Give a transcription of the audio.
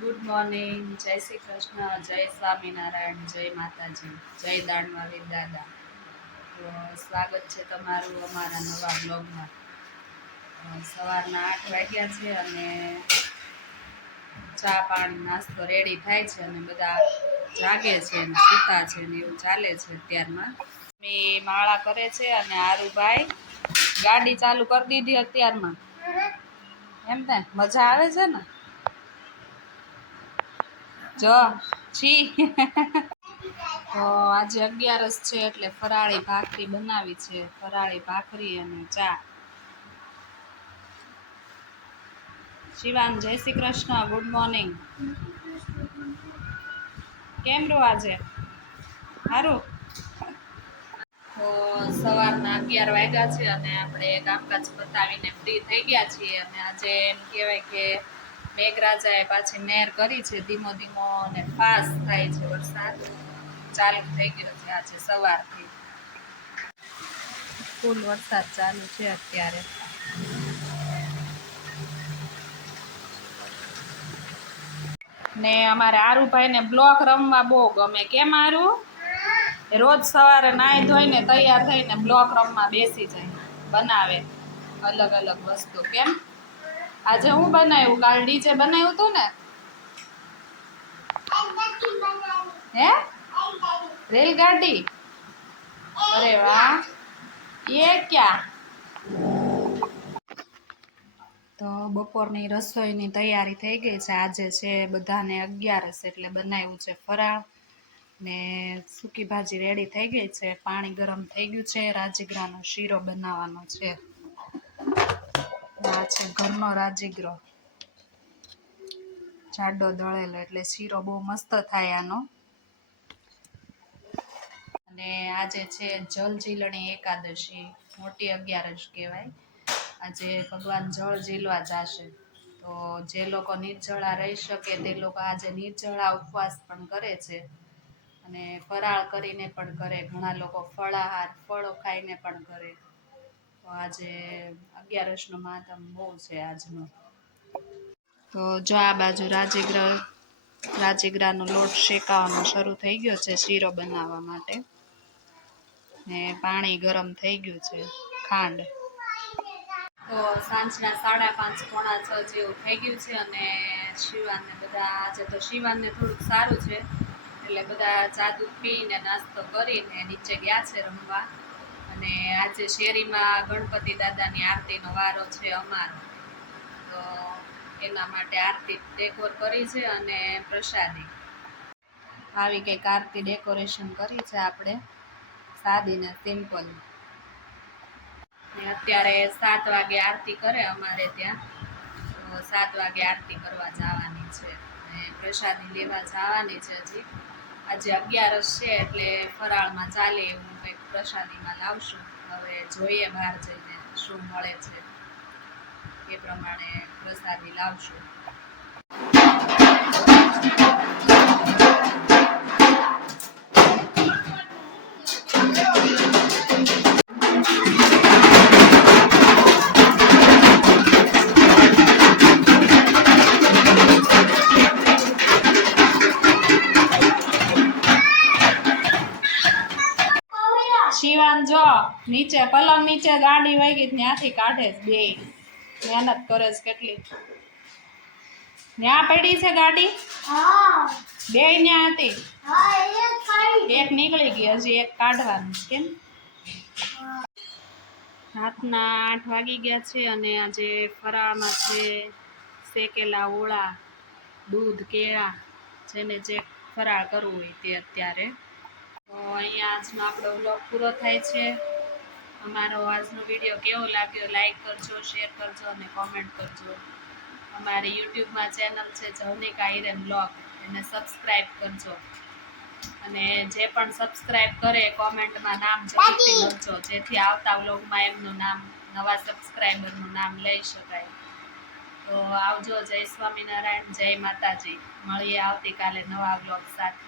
Good morning, જય શ્રી કૃષ્ણ, જય સ્વામિનારાયણ, જય માતાજી, જય દાનવાળી દાદા. તો સ્વાગત છે તમારું અમારા નવા બ્લોગમાં. સવારના 8 વાગ્યા છે અને ચા પાણી નાસ્તો રેડી થાય છે અને બધા જાગે છે ને સૂતા છે ને એવું ચાલે છે અત્યારમાં. મમ્મી માળા કરે છે અને આરુભાઈ ગાડી ચાલુ કરી દીધી અત્યારમાં. એમ ને મજા આવે છે ને જો છી. તો આજે 11 છે એટલે ફરાળી ભાખરી બનાવી છે. ફરાળી ભાખરી અને ચા. શિવાન, જય શ્રી કૃષ્ણ, ગુડ મોર્નિંગ. કેમ રહો આજે? સારું. તો સવારના 11 વાગ્યા છે અને આપણે કામકાજ પતાવીને ફ્રી થઈ ગયા છીએ. અને આજે એમ કહેવાય કે મેઘરાજાએ પાછી મહેર કરી છે. ધીમો ધીમો અને ફાસ્ટ થાય છે વરસાદ. ચાલુ થઈ ગયો છે આજે સવારથી. ફૂલ વરસાદ ચાલુ છે અત્યારે. ને અમારે આરુભાઈને બ્લોક રમવા બહુ ગમે. કેમ આરુ? રોજ સવારે નાહી ધોઈને તૈયાર થઈને બ્લોક રમવા બેસી જાય, બનાવે અલગ અલગ વસ્તુ. કેમ આજે હું બનાવ્યું? કાલ ડીજે બનાવ્યું હતું ને? હે રેલગાડી? અરે વાહ, એ ક્યાં? તો બપોરની રસોઈની તૈયારી થઈ ગઈ છે. આજે છે બધાને 11 એટલે બનાવ્યું છે ફરાળ ને સૂકી ભાજી રેડી થઈ ગઈ છે. પાણી ગરમ થઈ ગયું છે. રાજગરાનો શીરો બનાવવાનો છે. આ છે ઘરનો રાજગરો, જાડો દળેલો, એટલે શીરો બહુ મસ્ત થાય આનો. અને આજે છે જલજીલણી એકાદશી, મોટી 11 કહેવાય. આજે ભગવાન જળ ઝીલવા જશે. તો જે લોકો નિર્જળા રહી શકે તે લોકો આજે નિર્જળા ઉપવાસ પણ કરે છે અને ફરાળ કરીને પણ કરે. ઘણા લોકો ફળાહાર ફળો ખાઈને પણ કરે. તો આજે 11નો મહાત્મ બહુ છે આજનો. તો જો આ બાજુ રાજગરાનો લોટ શેકાવાનો શરૂ થઈ ગયો છે શીરો બનાવવા માટે. ને પાણી ગરમ થઈ ગયું છે. ખાંડ તો સાંજના 5:30 પોણા 6 જેવું થઈ ગયું છે. અને શિવાનને બધા, આજે તો શિવાનને થોડુંક સારું છે એટલે બધા ચા દૂધ પીને નાસ્તો કરીને નીચે ગયા છે રમવા. અને આજે શેરીમાં ગણપતિ દાદાની આરતીનો વારો છે અમારો. તો એના માટે આરતી ડેકોર કરી છે અને પ્રસાદી આવી કંઈક આરતી ડેકોરેશન કરી છે આપણે, સાદી ને સિમ્પલ. અત્યારે 7 વાગે આરતી કરે અમારે ત્યાં. તો 7 વાગે આરતી કરવા જવાની છે અને પ્રસાદી લેવા જવાની છે. હજી આજે 11 છે એટલે ફરાળમાં ચાલે એવું કંઈક પ્રસાદીમાં લાવશું. હવે જોઈએ બહાર જઈને શું મળે છે એ પ્રમાણે પ્રસાદી લાવશું. શિવાન જો નીચે પલંગ નીચે ગાડી વહી ગઈ, ત્યાંથી કાઢે બે. મહેનત કરે છે કેટલી. ત્યાં પડી છે ગાડી? બે ત્યાં હતી? એક નીકળી ગઈ, હજી એક કાઢવાની. કેમ? રાતના 8 વાગી ગયા છે અને આજે ફરાળમાં છે શેકેલા ઓળા, દૂધ, કેળા, જેને જે ફરાળ કરવું હોય તે અત્યારે. તો અહીંયા આજનો આપણો વ્લોગ પૂરો થાય છે. અમારો આજનો વિડીયો કેવો લાગ્યો લાઈક કરજો, શેર કરજો અને કોમેન્ટ કરજો. અમારી યુટ્યુબમાં ચેનલ છે જવનિકા હિરેન બ્લોગ, એને સબસ્ક્રાઈબ કરજો. અને જે પણ સબસ્ક્રાઈબ કરે કોમેન્ટમાં નામ જરૂરથી લખજો, જેથી આવતા વ્લોગમાં એમનું નામ, નવા સબસ્ક્રાઈબરનું નામ લઈ શકાય. તો આવજો. જય સ્વામિનારાયણ, જય માતાજી. મળીએ આવતીકાલે નવા વ્લોગ સાથે.